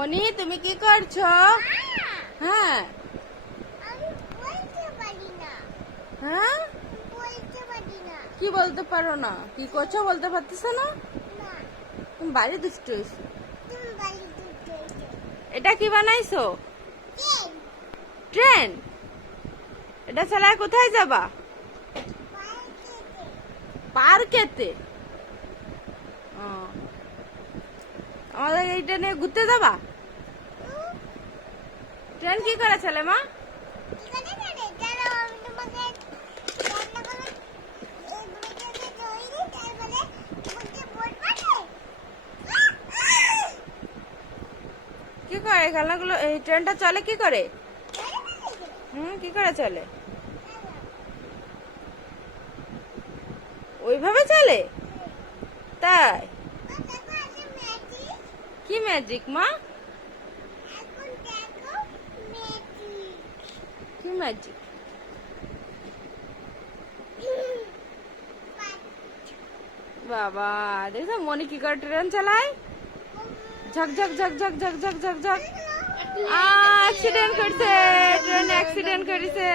মনি, তুমি কি করছো? হ্যাঁ হ্যাঁ, কি বলতে পারো না? কি করছো বলতে পারতেছ না? তুমি বাড়ি দুষ্ট হয়েছো। এটা কি বানাইছো? ট্রেন? এটা চালায় কোথায় যাবা? পার্কেতে? ও, আমাদের এই ট্রেনে ঘুরতে যাবা? ট্রেন কি করে চলে মা? কি করে খেলনাগুলো? এই ট্রেনটা চলে কি করে? কি করে চলে? ওইভাবে চলে? তাই? কি ম্যাজিক মা? কি ম্যাজিক? বাবা, দেখো মনি কি করে ট্রেন চালায়। ঝক ঝক ঝক ঝক ঝক ঝক ঝক ঝক। অ্যাক্সিডেন্ট করছে, ট্রেন অ্যাক্সিডেন্ট করেছে।